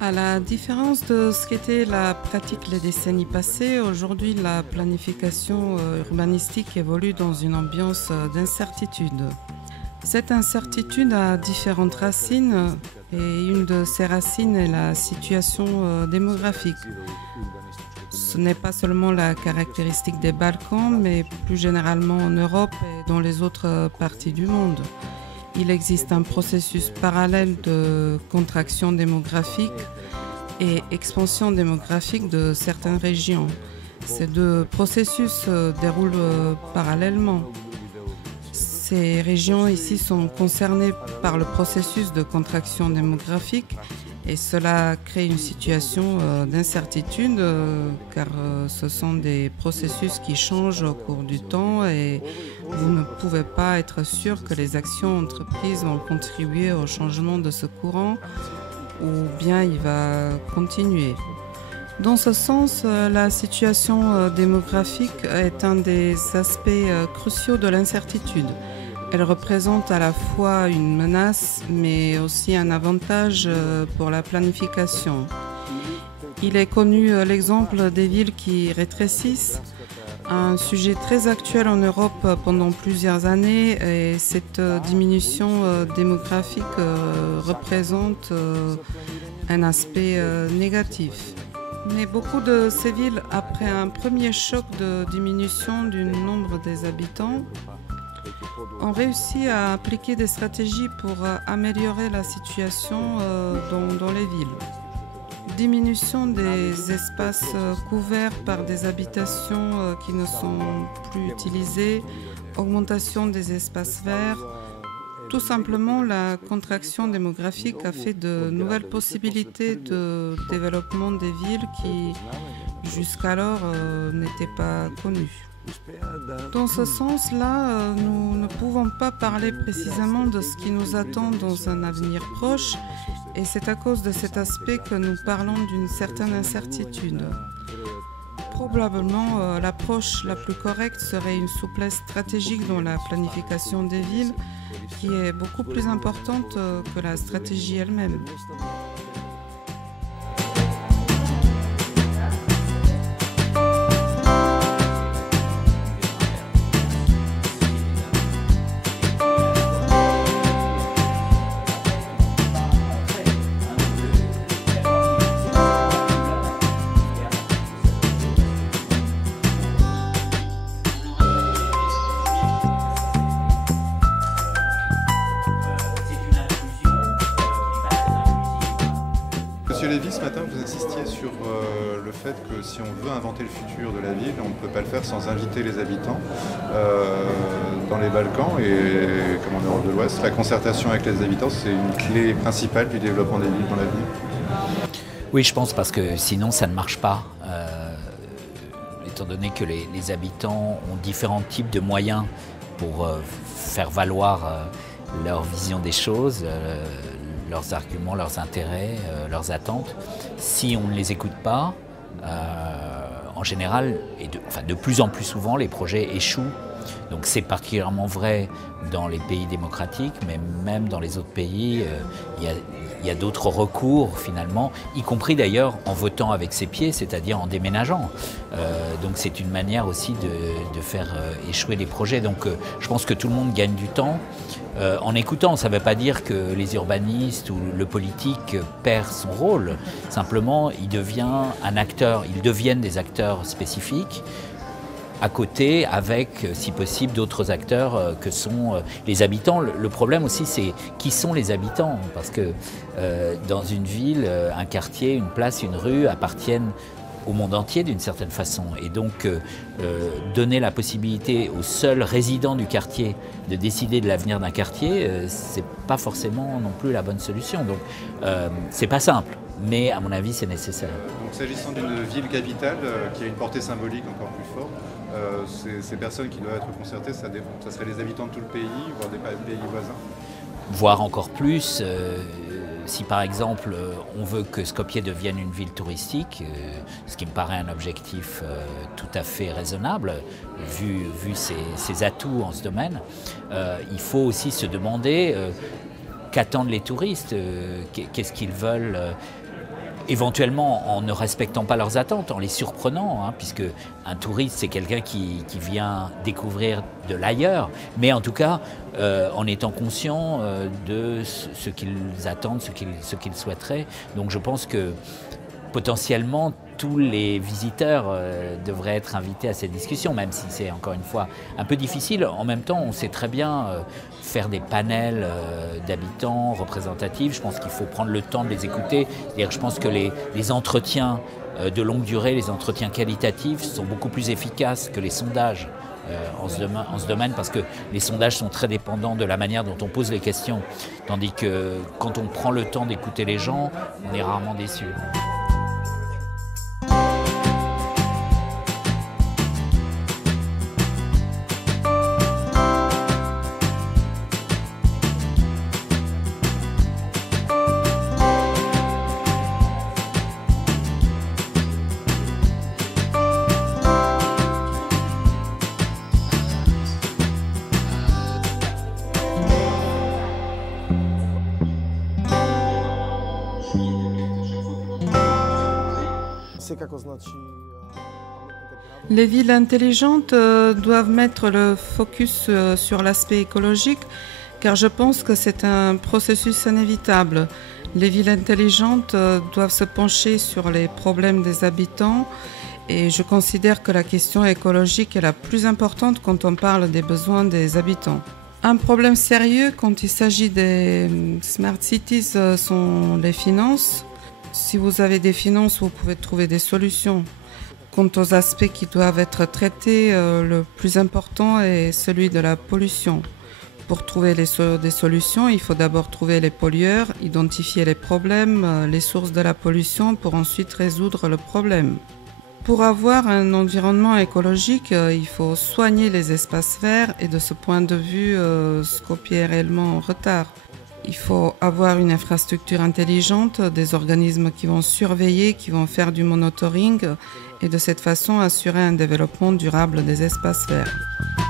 À la différence de ce qu'était la pratique les décennies passées, aujourd'hui la planification urbanistique évolue dans une ambiance d'incertitude. Cette incertitude a différentes racines et une de ces racines est la situation démographique. Ce n'est pas seulement la caractéristique des Balkans, mais plus généralement en Europe et dans les autres parties du monde. Il existe un processus parallèle de contraction démographique et expansion démographique de certaines régions. Ces deux processus se déroulent parallèlement. Ces régions ici sont concernées par le processus de contraction démographique et cela crée une situation d'incertitude car ce sont des processus qui changent au cours du temps et vous ne pouvez pas être sûr que les actions entreprises vont contribuer au changement de ce courant ou bien il va continuer. Dans ce sens, la situation démographique est un des aspects cruciaux de l'incertitude. Elle représente à la fois une menace, mais aussi un avantage pour la planification. Il est connu l'exemple des villes qui rétrécissent, un sujet très actuel en Europe pendant plusieurs années, et cette diminution démographique représente un aspect négatif. Mais beaucoup de ces villes, après un premier choc de diminution du nombre des habitants, ont réussi à appliquer des stratégies pour améliorer la situation dans les villes. Diminution des espaces couverts par des habitations qui ne sont plus utilisées, augmentation des espaces verts. Tout simplement, la contraction démographique a fait de nouvelles possibilités de développement des villes qui, jusqu'alors, n'étaient pas connues. Dans ce sens-là, nous ne pouvons pas parler précisément de ce qui nous attend dans un avenir proche et c'est à cause de cet aspect que nous parlons d'une certaine incertitude. Probablement, l'approche la plus correcte serait une souplesse stratégique dans la planification des villes qui est beaucoup plus importante que la stratégie elle-même. Monsieur Lévy, ce matin, vous insistiez sur le fait que si on veut inventer le futur de la ville, on ne peut pas le faire sans inviter les habitants. Dans les Balkans et comme en Europe de l'Ouest, la concertation avec les habitants, c'est une clé principale du développement des villes dans l'avenir. Oui, je pense parce que sinon ça ne marche pas. Étant donné que les habitants ont différents types de moyens pour faire valoir leur vision des choses, leurs arguments, leurs intérêts, leurs attentes. Si on ne les écoute pas, en général, et de plus en plus souvent, les projets échouent. Donc c'est particulièrement vrai dans les pays démocratiques, mais même dans les autres pays, il y a d'autres recours finalement, y compris d'ailleurs en votant avec ses pieds, c'est-à-dire en déménageant. Donc c'est une manière aussi de faire échouer les projets. Donc je pense que tout le monde gagne du temps en écoutant. Ça ne veut pas dire que les urbanistes ou le politique perd son rôle. Simplement, il devient un acteur, ils deviennent des acteurs spécifiques à côté avec, si possible, d'autres acteurs que sont les habitants. Le problème aussi, c'est qui sont les habitants, parce que dans une ville, un quartier, une place, une rue appartiennent au monde entier d'une certaine façon. Et donc, donner la possibilité aux seuls résidents du quartier de décider de l'avenir d'un quartier, c'est pas forcément non plus la bonne solution. Donc, c'est pas simple. Mais à mon avis, c'est nécessaire. Donc, s'agissant d'une ville capitale qui a une portée symbolique encore plus forte, ces personnes qui doivent être concertées, ça serait les habitants de tout le pays, voire des pays voisins? Voire encore plus. Si par exemple on veut que Skopje devienne une ville touristique, ce qui me paraît un objectif tout à fait raisonnable, vu ses atouts en ce domaine, il faut aussi se demander qu'attendent les touristes, qu'est-ce qu'ils veulent, éventuellement en ne respectant pas leurs attentes, en les surprenant, hein, puisque un touriste c'est quelqu'un qui vient découvrir de l'ailleurs, mais en tout cas en étant conscient de ce qu'ils attendent, ce qu'ils souhaiteraient. Donc je pense que potentiellement tous les visiteurs devraient être invités à cette discussion, même si c'est encore une fois un peu difficile. En même temps, on sait très bien faire des panels d'habitants représentatifs. Je pense qu'il faut prendre le temps de les écouter. C'est-à-dire que je pense que les entretiens de longue durée, les entretiens qualitatifs sont beaucoup plus efficaces que les sondages en ce domaine, parce que les sondages sont très dépendants de la manière dont on pose les questions. Tandis que quand on prend le temps d'écouter les gens, on est rarement déçu. Les villes intelligentes doivent mettre le focus sur l'aspect écologique, car je pense que c'est un processus inévitable. Les villes intelligentes doivent se pencher sur les problèmes des habitants, et je considère que la question écologique est la plus importante quand on parle des besoins des habitants. Un problème sérieux quand il s'agit des smart cities sont les finances. Si vous avez des finances, vous pouvez trouver des solutions. Quant aux aspects qui doivent être traités, le plus important est celui de la pollution. Pour trouver des solutions, il faut d'abord trouver les pollueurs, identifier les problèmes, les sources de la pollution pour ensuite résoudre le problème. Pour avoir un environnement écologique, il faut soigner les espaces verts et de ce point de vue, Skopje est réellement en retard. Il faut avoir une infrastructure intelligente, des organismes qui vont surveiller, qui vont faire du monitoring et de cette façon assurer un développement durable des espaces verts.